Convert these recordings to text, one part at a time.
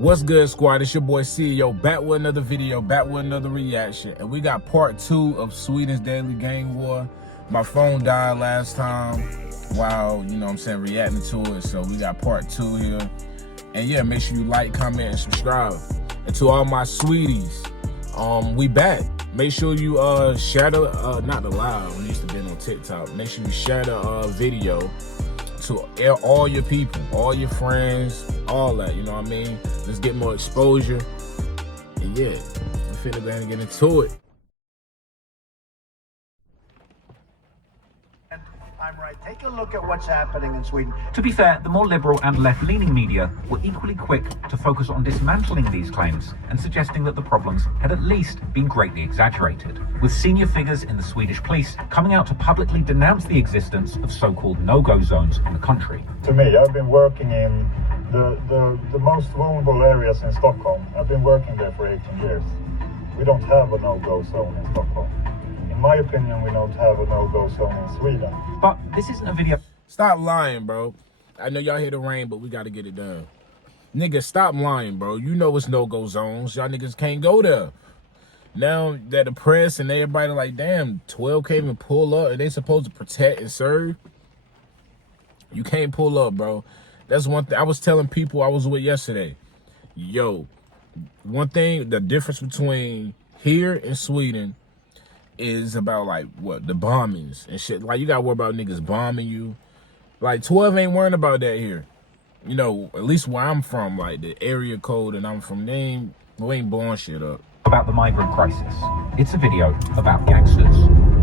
What's good, squad? It's your boy CEO, back with another video, back with another reaction. And we got part 2 of Sweden's daily gang war. My phone died last time while, reacting to it. So we got part 2 here. And yeah, make sure you like, comment, and subscribe. And to all my sweeties, we back. Make sure you share the, not the live, we used to be on TikTok. Make sure you share the video to all your people, all your friends, all that, you know what I mean? Let's get more exposure. And yeah, we're finna go ahead and get into it. I'm right. Take a look at what's happening in Sweden. To be fair, the more liberal and left-leaning media were equally quick to focus on dismantling these claims and suggesting that the problems had at least been greatly exaggerated, with senior figures in the Swedish police coming out to publicly denounce the existence of so-called no-go zones in the country. To me, I've been working in the most vulnerable areas in Stockholm. I've been working there for 18 years. We don't have a no-go zone in Stockholm. In my opinion, we don't have a no-go zone in Sweden. But this isn't a video. Stop lying, bro. I know y'all hear the rain, but we got to get it done. Niggas, stop lying, bro. You know it's no-go zones. Y'all niggas can't go there. Now that the press and everybody like, damn, 12 can't even pull up and they supposed to protect and serve. You can't pull up, bro. That's one thing I was telling people I was with yesterday. Yo, one thing, the difference between here and Sweden is about like what the bombings and shit. Like you gotta worry about niggas bombing you. Like 12 ain't worrying about that here. You know, at least where I'm from, like the area code and I'm from, we ain't blowing shit up. About the migrant crisis. It's a video about gangsters.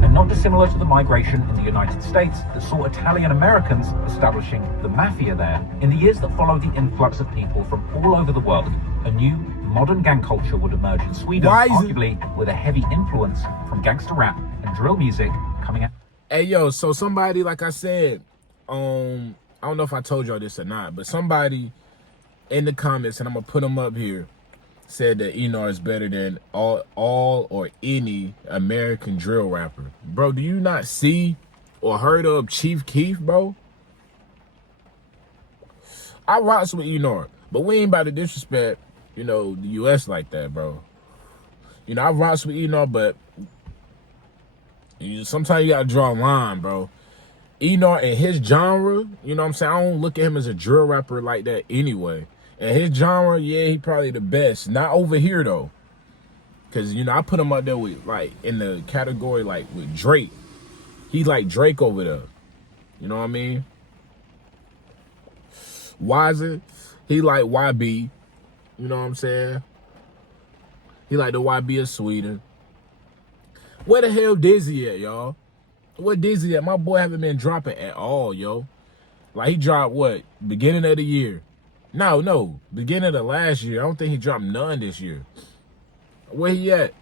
And not dissimilar to the migration in the United States that saw Italian Americans establishing the mafia there. In the years that followed the influx of people from all over the world, a new modern gang culture would emerge in Sweden, arguably with a heavy influence from gangster rap and drill music coming out. Hey yo, so somebody, like I said, I don't know if I told y'all this or not, but somebody in the comments, and I'm gonna put them up here, said that Einar is better than all or any American drill rapper. Bro, do you not see or heard of Chief Keef, bro? I rocks with Einar, but we ain't about to disrespect, the US like that, bro. I rocks with Einar, but sometimes you gotta draw a line, bro. Einar and his genre, you know what I'm saying? I don't look at him as a drill rapper like that anyway. And his genre, yeah, he probably the best. Not over here, though. Because, I put him up there with, like, in the category, like, with Drake. He's like Drake over there. You know what I mean? YASIN, he like YB. You know what I'm saying? He like the YB of Sweden. Where the hell Dizzy at, y'all? Where Dizzy at? My boy haven't been dropping at all, yo. Like, he dropped, what, beginning of the year? No, beginning of the last year. I don't think he dropped none this year. Where he at?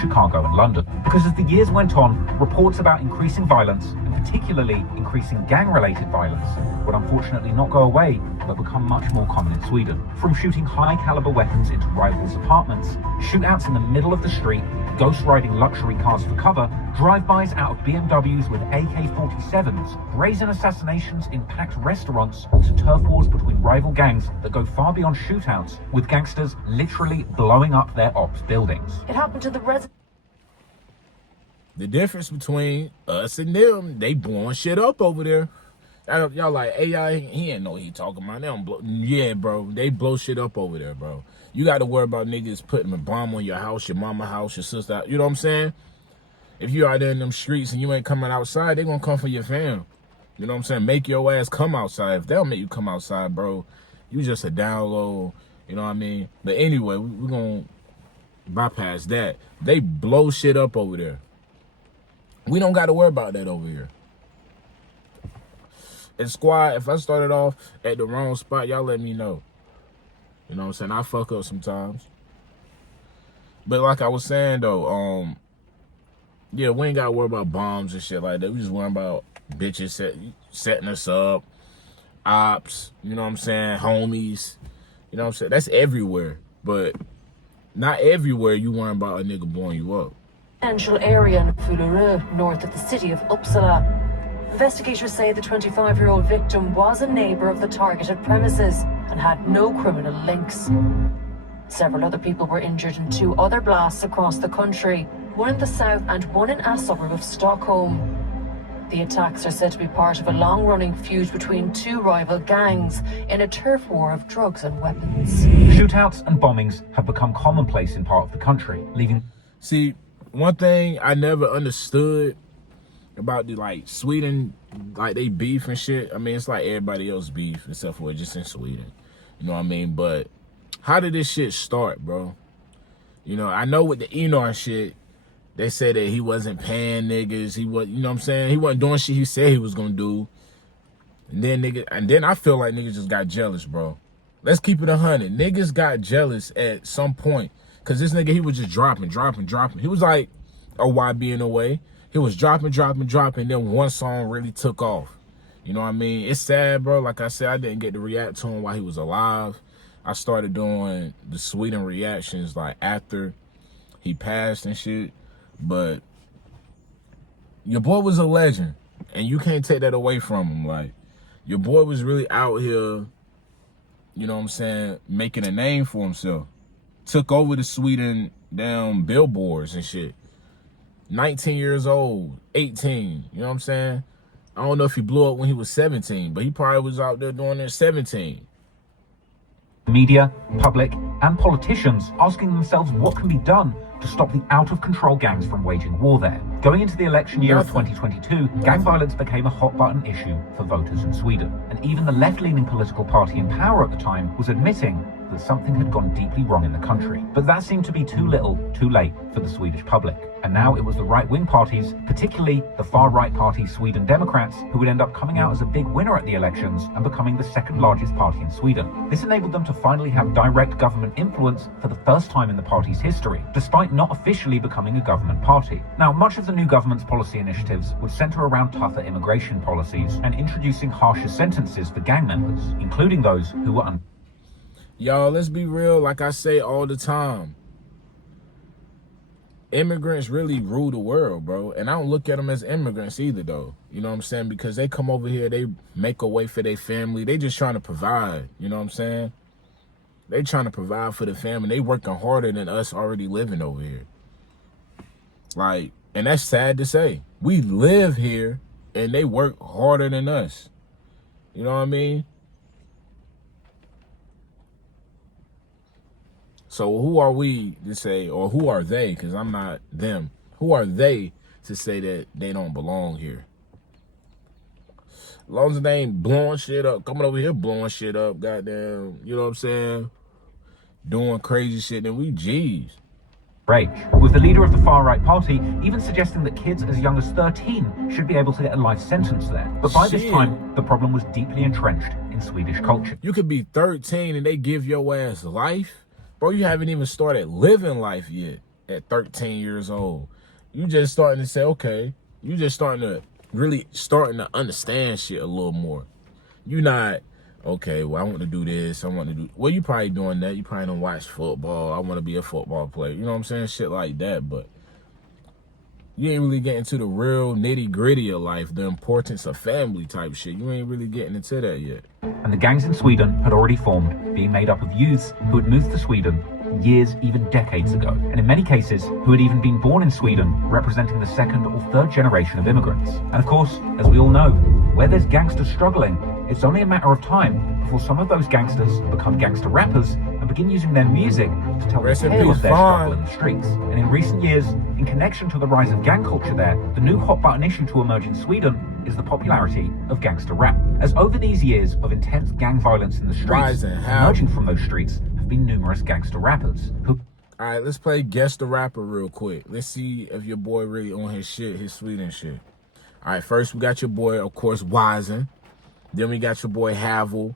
Chicago and London. Because as the years went on, reports about increasing violence, and particularly increasing gang-related violence, would unfortunately not go away, but become much more common in Sweden. From shooting high-caliber weapons into rivals' apartments, shootouts in the middle of the street, ghost-riding luxury cars for cover, drive-bys out of BMWs with AK-47s, brazen assassinations in packed restaurants, to turf wars between rival gangs that go far beyond shootouts, with gangsters literally blowing up their ops buildings. It happened to the The difference between us and them, they blowing shit up over there. Y'all like, AI, he ain't know what he talking about. They don't blow. Yeah, bro, they blow shit up over there, bro. You got to worry about niggas putting a bomb on your house, your mama house, your sister. You know what I'm saying? If you out there in them streets and you ain't coming outside, they gonna come for your fam. You know what I'm saying? Make your ass come outside. If they don't make you come outside, bro, you just a down low. You know what I mean? But anyway, we're gonna bypass that. They blow shit up over there. We don't got to worry about that over here. And squad, if I started off at the wrong spot, y'all let me know. You know what I'm saying? I fuck up sometimes. But like I was saying though, yeah, we ain't got to worry about bombs and shit like that. We just worry about bitches setting us up, ops, you know what I'm saying, homies. You know what I'm saying? That's everywhere. But not everywhere you worry about a nigga blowing you up. Residential area in Fullerö, north of the city of Uppsala. Investigators say the 25-year-old victim was a neighbor of the targeted premises. and had no criminal links. Several other people were injured in 2 other blasts across the country, one in the south and one in a suburb of Stockholm. The attacks are said to be part of a long-running feud between 2 rival gangs in a turf war of drugs and weapons. Shootouts and bombings have become commonplace in part of the country, leaving... See, one thing I never understood about the, like, Sweden, like, they beef and shit. I mean, it's like everybody else beef, except for just in Sweden. You know what I mean? But how did this shit start, bro? You know, I know with the Einar shit, they said that he wasn't paying niggas. He was, you know what I'm saying? He wasn't doing shit he said he was gonna do. And then I feel like niggas just got jealous, bro. Let's keep it 100. Niggas got jealous at some point. Cause this nigga, he was just dropping. He was like a YB in a way. He was dropping. Then one song really took off. You know what I mean? It's sad, bro. Like I said, I didn't get to react to him while he was alive. I started doing the Sweden reactions like after he passed and shit. But your boy was a legend, and you can't take that away from him. Like, your boy was really out here, you know what I'm saying, making a name for himself. Took over the Sweden down billboards and shit. 19 years old, 18, you know what I'm saying? I don't know if he blew up when he was 17, but he probably was out there doing it at 17. Media, public, and politicians asking themselves what can be done to stop the out-of-control gangs from waging war there. Going into the election year of 2022, gang violence became a hot-button issue for voters in Sweden. And even the left-leaning political party in power at the time was admitting that something had gone deeply wrong in the country. But that seemed to be too little, too late for the Swedish public. And now it was the right-wing parties, particularly the far-right party Sweden Democrats, who would end up coming out as a big winner at the elections and becoming the second-largest party in Sweden. This enabled them to finally have direct government influence for the first time in the party's history, despite not officially becoming a government party. Now, much of the new government's policy initiatives would center around tougher immigration policies and introducing harsher sentences for gang members, including those who were Y'all, let's be real. Like I say all the time, immigrants really rule the world, bro. And I don't look at them as immigrants either, though. You know what I'm saying? Because they come over here, they make a way for their family. They just trying to provide. You know what I'm saying? They trying to provide for the family. They working harder than us already living over here. Like, and that's sad to say. We live here, and they work harder than us. You know what I mean? So who are we to say, or who are they, because I'm not them, who are they to say that they don't belong here? As long as they ain't blowing shit up, coming over here blowing shit up, goddamn, you know what I'm saying, doing crazy shit, then we G's. Rage, with the leader of the far-right party even suggesting that kids as young as 13 should be able to get a life sentence there. But by this time, the problem was deeply entrenched in Swedish culture. You could be 13 and they give your ass life? Bro, you haven't even started living life yet at 13 years old. You just starting to say, okay, you just starting to understand shit a little more. You not, okay, well, I want to do this, I want to do, well, you probably doing that. You probably don't watch football. I want to be a football player. You know what I'm saying? Shit like that, but you ain't really getting to the real nitty gritty of life, the importance of family type shit. You ain't really getting into that yet. And the gangs in Sweden had already formed, being made up of youths who had moved to Sweden years, even decades ago, and in many cases who had even been born in Sweden, representing the second or third generation of immigrants. And of course, as we all know, where there's gangsters struggling, it's only a matter of time before some of those gangsters become gangster rappers and begin using their music to tell the tale of their struggle in the streets. And in recent years, in connection to the rise of gang culture there, the new hot button issue to emerge in Sweden is the popularity of gangster rap. As over these years of intense gang violence in the streets, emerging from those streets have been numerous gangster rappers who... All right, let's play Guess the Rapper real quick. Let's see if your boy really on his shit, his Sweden shit. All right, first we got your boy, of course, YASIN. Then we got your boy Haval.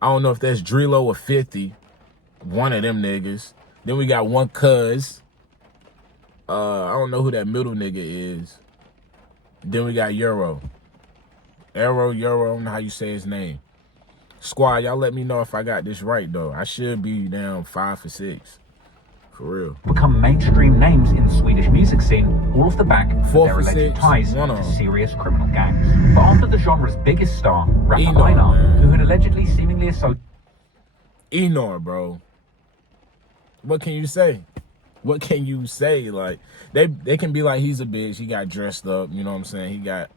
I don't know if that's Drilo or 50. One of them niggas. Then we got one cuz. I don't know who that middle nigga is. Then we got Euro. Euro, I don't know how you say his name. Squad, y'all let me know if I got this right, though. I should be down 5 for 6. For real. Become mainstream names in the Swedish music scene, all off the back of their alleged ties to serious criminal gangs. But after the genre's biggest star, rapper Einar, who had allegedly seemingly associated... Einar, bro. What can you say? What can you say? Like, they can be like, he's a bitch. He got dressed up. You know what I'm saying? He got...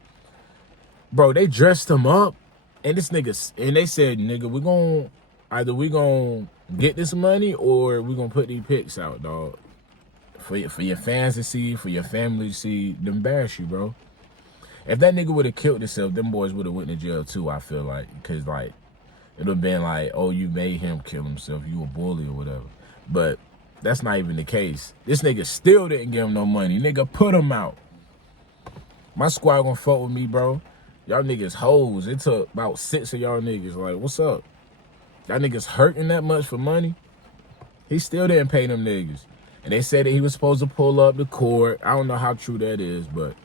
Bro, they dressed him up. And this nigga... And they said, nigga, either we gonna get this money or we gonna put these pics out, dog. For your fans to see, for your family to see, to embarrass you, bro. If that nigga would have killed himself, them boys would have went to jail too, I feel like. Because, like, it would have been like, oh, you made him kill himself. You a bully or whatever. But that's not even the case. This nigga still didn't give him no money. Nigga put him out. My squad gonna fuck with me, bro. Y'all niggas hoes. It took about 6 of y'all niggas. Like, what's up? Y'all niggas hurting that much for money? He still didn't pay them niggas. And they said that he was supposed to pull up the court. I don't know how true that is, but,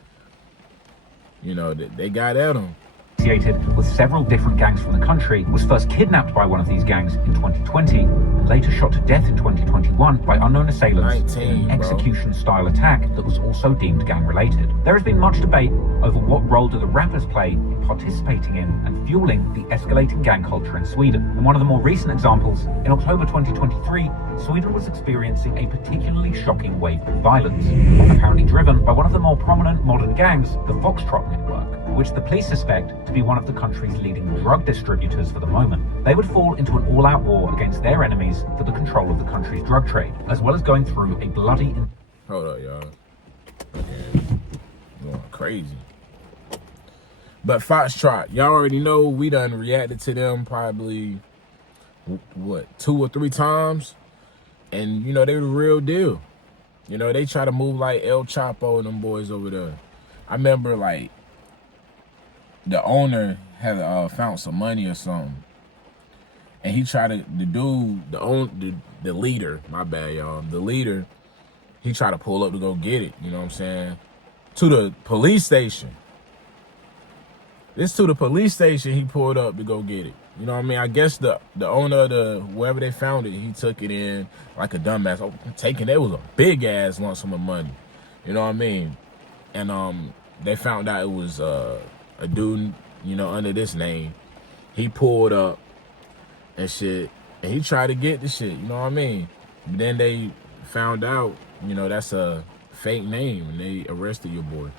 you know, they got at him. Associated with several different gangs from the country, was first kidnapped by one of these gangs in 2020 and later shot to death in 2021 by unknown assailants in an execution-style attack that was also deemed gang-related. There has been much debate over what role do the rappers play in participating in and fueling the escalating gang culture in Sweden. In one of the more recent examples, in October 2023, Sweden was experiencing a particularly shocking wave of violence, apparently driven by one of the more prominent modern gangs, the Foxtrot network, which the police suspect to be one of the country's leading drug distributors for the moment. They would fall into an all-out war against their enemies for the control of the country's drug trade, as well as going through a bloody... Hold up, y'all. Okay. Going crazy. But Foxtrot, y'all already know we done reacted to them probably, what, 2 or 3 times? And, you know, they were the real deal. You know, they try to move like El Chapo and them boys over there. I remember, like, the owner had found some money or something. And he tried to, the leader, my bad, y'all, the leader, he tried to pull up to go get it, you know what I'm saying? To the police station. This to the police station he pulled up to go get it. You know what I mean? I guess the owner of wherever they found it, he took it in like a dumbass. Oh, it was a big ass lump sum of money. You know what I mean? And they found out it was a dude, you know, under this name. He pulled up and shit, and he tried to get the shit, you know what I mean? But then they found out, you know, that's a fake name, and they arrested your boy.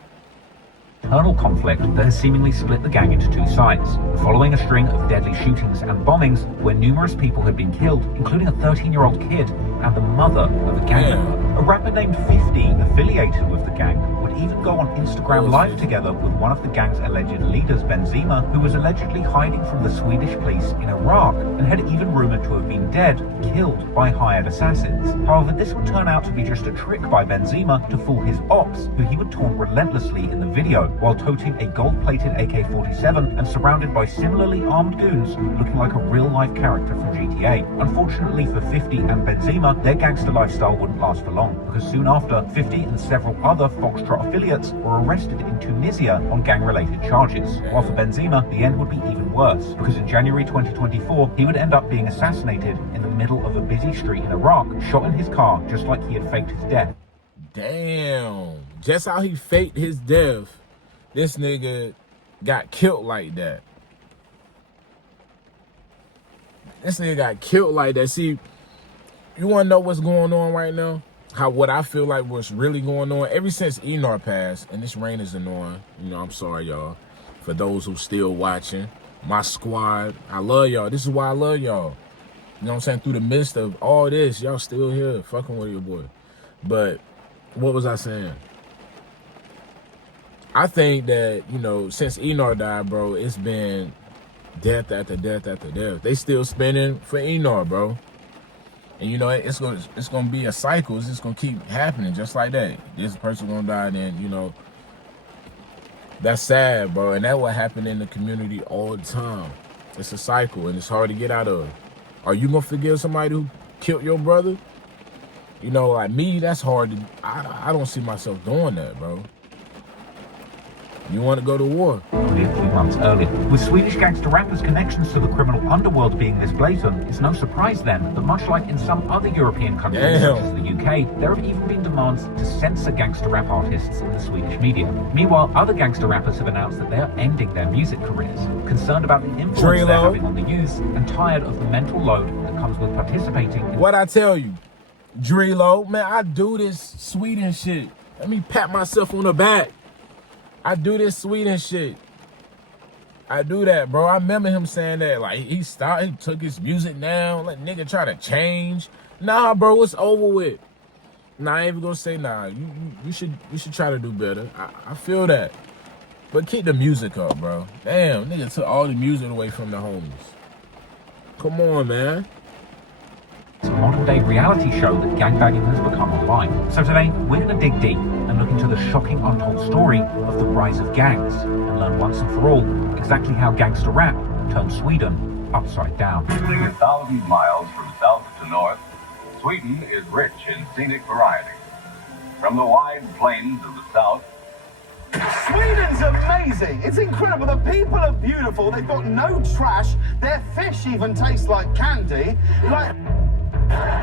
Internal conflict that has seemingly split the gang into 2 sides, following a string of deadly shootings and bombings where numerous people had been killed, including a 13-year-old kid and the mother of a gang member. A rapper named 50, affiliated with the gang, would even go on Instagram Live together with one of the gang's alleged leaders, Benzema, who was allegedly hiding from the Swedish police in Iraq and had even rumored to have been dead, killed by hired assassins. However, this would turn out to be just a trick by Benzema to fool his ops, who he would taunt relentlessly in the video, while toting a gold-plated AK-47 and surrounded by similarly armed goons looking like a real-life character from GTA. Unfortunately for 50 and Benzema, their gangster lifestyle wouldn't last for long, because soon after, 50 and several other Foxtrot affiliates were arrested in Tunisia on gang-related charges. While for Benzema, the end would be even worse, because in January 2024, he would end up being assassinated in the middle of a busy street in Iraq, shot in his car just like he had faked his death. Damn. Just how he faked his death, this nigga got killed like that. This nigga got killed like that. See, you want to know what's going on right now? What I feel like what's really going on ever since Einar passed, and this rain is annoying. You know, I'm sorry, y'all. For those who still watching, my squad, I love y'all. This is why I love y'all. You know what I'm saying? Through the midst of all this, y'all still here fucking with your boy. But what was I saying? I think that, you know, since Einar died, bro, it's been death after death after death. They still spinning for Einar, bro. And, you know, it's gonna be a cycle. It's just gonna keep happening just like that. This person gonna die, then, you know, that's sad, bro. And that's what happened in the community all the time. It's a cycle, and it's hard to get out of. Are you gonna forgive somebody who killed your brother? You know, like me, that's hard to, I don't see myself doing that, bro. You want to go to war? Only a few months earlier. With Swedish gangster rappers' connections to the criminal underworld being this blatant, it's no surprise then that much like in some other European countries such as the UK, there have even been demands to censor gangster rap artists in the Swedish media. Meanwhile, other gangster rappers have announced that they are ending their music careers, concerned about the influence they're having on the youth and tired of the mental load that comes with participating in What I tell you, Drilo, man, I do this Sweden shit. Let me pat myself on the back. I do this Sweden shit. I do that, bro. I remember him saying that. Like, he took his music down. Let nigga try to change. Nah, bro, it's over with. Nah, I ain't even gonna say nah. You should try to do better. I feel that. But keep the music up, bro. Damn, nigga took all the music away from the homies. Come on, man. It's a modern-day reality show that gangbanging has become online. So today, we're going to dig deep and look into the shocking untold story of the rise of gangs and learn once and for all exactly how gangster rap turned Sweden upside down. 1,000 miles from south to north, Sweden is rich in scenic variety. From the wide plains of the south, Sweden's amazing. It's incredible. The people are beautiful. They've got no trash. Their fish even tastes like candy. Like,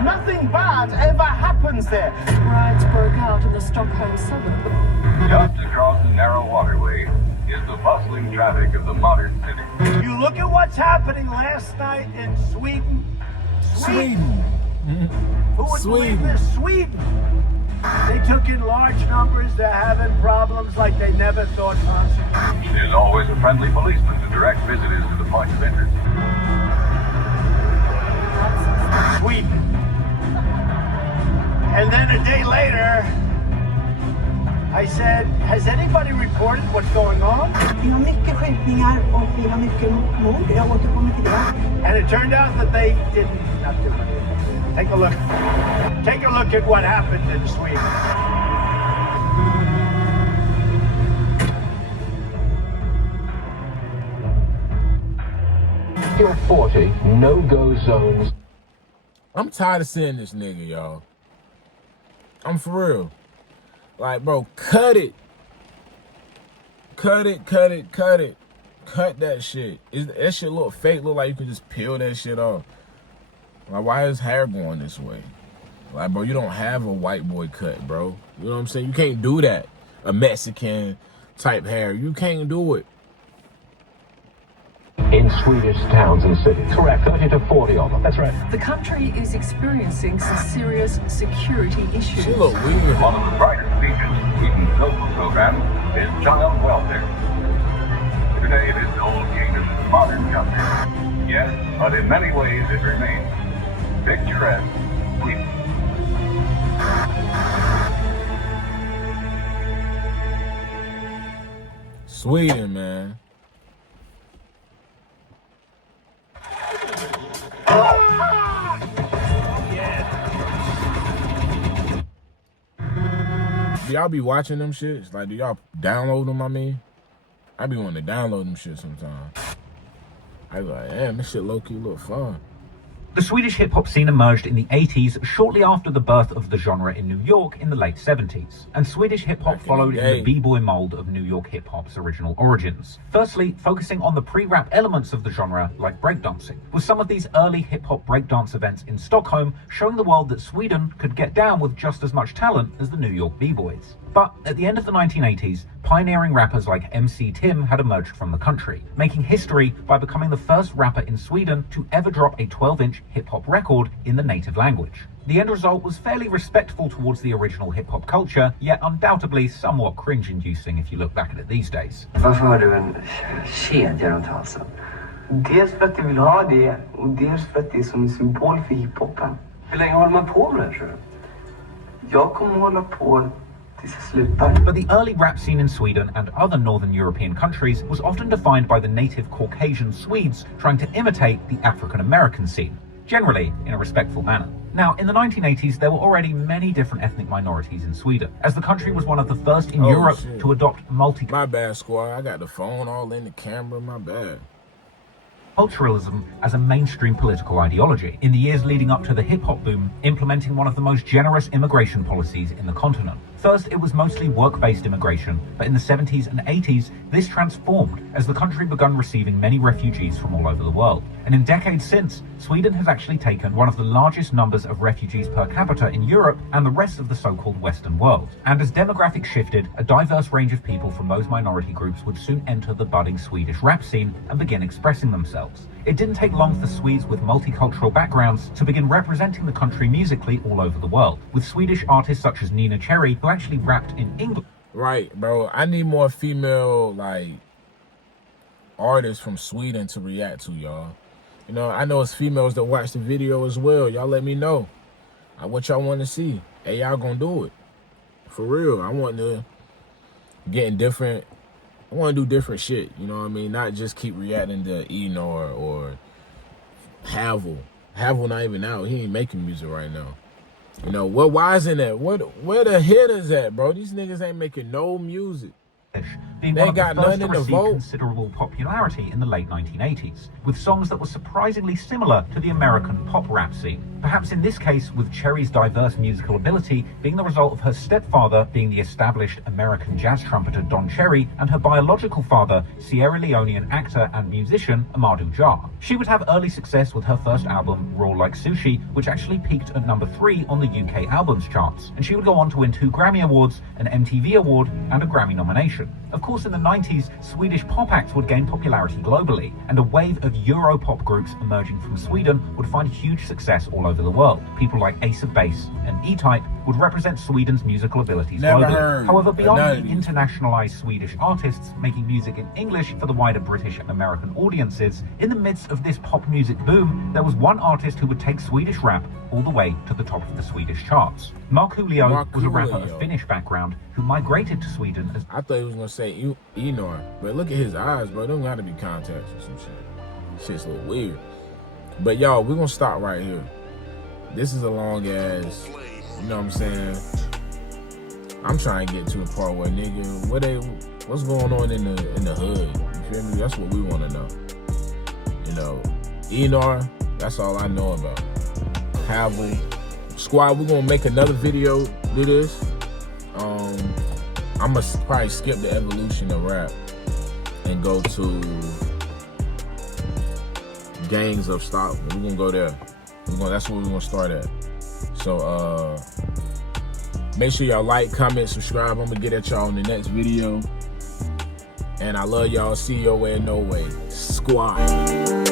nothing bad ever happens there. Riots broke out in the Stockholm suburb. just across the narrow waterway, is the bustling traffic of the modern city. You look at what's happening last night in Sweden. Sweden. Who would believe Sweden. this? Sweden. They took in large numbers. They're having problems like they never thought possible. There's always a friendly policeman to direct visitors to the point of interest. Sweden. And then a day later, I said, has anybody reported what's going on? Vi har mycket skjutningar och vi har mycket mord. Jag återkommer till det. And it turned out that they did not do anything. Take a look. Take a look at what happened in Sweden. You're 40 no-go zones. I'm tired of seeing this nigga, y'all. I'm for real. Like, bro, cut it. Cut it, cut it, cut it. Cut that shit. That shit look fake. Look like you can just peel that shit off. Like, why is hair going this way? Like, bro, you don't have a white boy cut, bro. You know what I'm saying? You can't do that. A Mexican type hair. You can't do it. In Swedish towns and cities. Correct. 30 to 40 of them. That's right. The country is experiencing some serious security issues. She look weird. One of the brighter features of Sweden's social program is child welfare. Today it is the old kingdom's modern country. Yes, but in many ways it remains picturesque Sweden. Sweden, man. Do y'all be watching them shits? Like, do y'all download them, I mean? I be wanting to download them shit sometimes. I be like, damn, this shit low-key look fun. The Swedish hip-hop scene emerged in the 80s, shortly after the birth of the genre in New York in the late 70s. And Swedish hip-hop followed in the b-boy mold of New York hip-hop's original origins. Firstly, focusing on the pre-rap elements of the genre, like breakdancing, with some of these early hip-hop breakdance events in Stockholm showing the world that Sweden could get down with just as much talent as the New York b-boys. But at the end of the 1980s, pioneering rappers like MC Tim had emerged from the country, making history by becoming the first rapper in Sweden to ever drop a 12-inch hip-hop record in the native language. The end result was fairly respectful towards the original hip-hop culture, yet undoubtedly somewhat cringe-inducing if you look back at it these days. Varför har du en kedja runt halsen? Dels för att du vill ha det, och dels för att det är som en symbol för hiphopen. Hur länge håller man på med det, tror du? Jag kommer hålla på. But the early rap scene in Sweden and other northern European countries was often defined by the native Caucasian Swedes trying to imitate the African American scene, generally in a respectful manner. Now, in the 1980s, there were already many different ethnic minorities in Sweden, as the country was one of the first in Europe to adopt My bad, squad. I got the phone all in the camera. My bad. Multiculturalism as a mainstream political ideology in the years leading up to the hip-hop boom, implementing one of the most generous immigration policies in the continent. First, it was mostly work-based immigration, but in the 70s and 80s, this transformed as the country began receiving many refugees from all over the world. And in decades since, Sweden has actually taken one of the largest numbers of refugees per capita in Europe and the rest of the so-called Western world. And as demographics shifted, a diverse range of people from those minority groups would soon enter the budding Swedish rap scene and begin expressing themselves. It didn't take long for Swedes with multicultural backgrounds to begin representing the country musically all over the world, with Swedish artists such as Nina Cherry, who actually rapped in English. Right, bro. I need more female, like, artists from Sweden to react to, y'all. You know, I know it's females that watch the video as well. Y'all let me know what y'all want to see. Hey, y'all gonna do it. For real. I want to get in different, I want to do different shit. You know what I mean? Not just keep reacting to Einar or Haval. Haval not even out. He ain't making music right now. You know, what YASIN at? Where the hitters at, bro? These niggas ain't making no music. Being they one of got the first nothing to to receive vote. considerable popularity in the late 1980s, with songs that were surprisingly similar to the American pop rap scene. Perhaps in this case, with Cherry's diverse musical ability being the result of her stepfather being the established American jazz trumpeter Don Cherry and her biological father, Sierra Leonean actor and musician Amadou Jah. She would have early success with her first album, Raw Like Sushi, which actually peaked at number 3 on the UK albums charts, and she would go on to win 2 Grammy Awards, an MTV Award, and a Grammy nomination. Of course, in the 90s, Swedish pop acts would gain popularity globally, and a wave of Europop groups emerging from Sweden would find huge success all over the world. People like Ace of Base and E-Type would represent Sweden's musical abilities globally. However, beyond the internationalized Swedish artists making music in English for the wider British and American audiences, in the midst of this pop music boom, there was one artist who would take Swedish rap all the way to the top of the Swedish charts. Markoolio was a rapper of Finnish background who migrated to Sweden as... I thought he was gonna say Einar, but look at his eyes, bro. Them gotta be contacts or some shit. Shit's a little weird. But y'all, we're gonna stop right here. This is a long ass, you know what I'm saying? I'm trying to get to the part where nigga, what's going on in the hood? You feel me? That's what we wanna know. You know, Einar, that's all I know about. Haval. Squad, we're gonna make another video, do this. I'm gonna probably skip the evolution of rap and go to gangs of stock. We're gonna go there. That's where we're gonna start at. So make sure y'all like, comment, subscribe. I'm gonna get at y'all in the next video. And I love y'all. See your way, no way. Squad.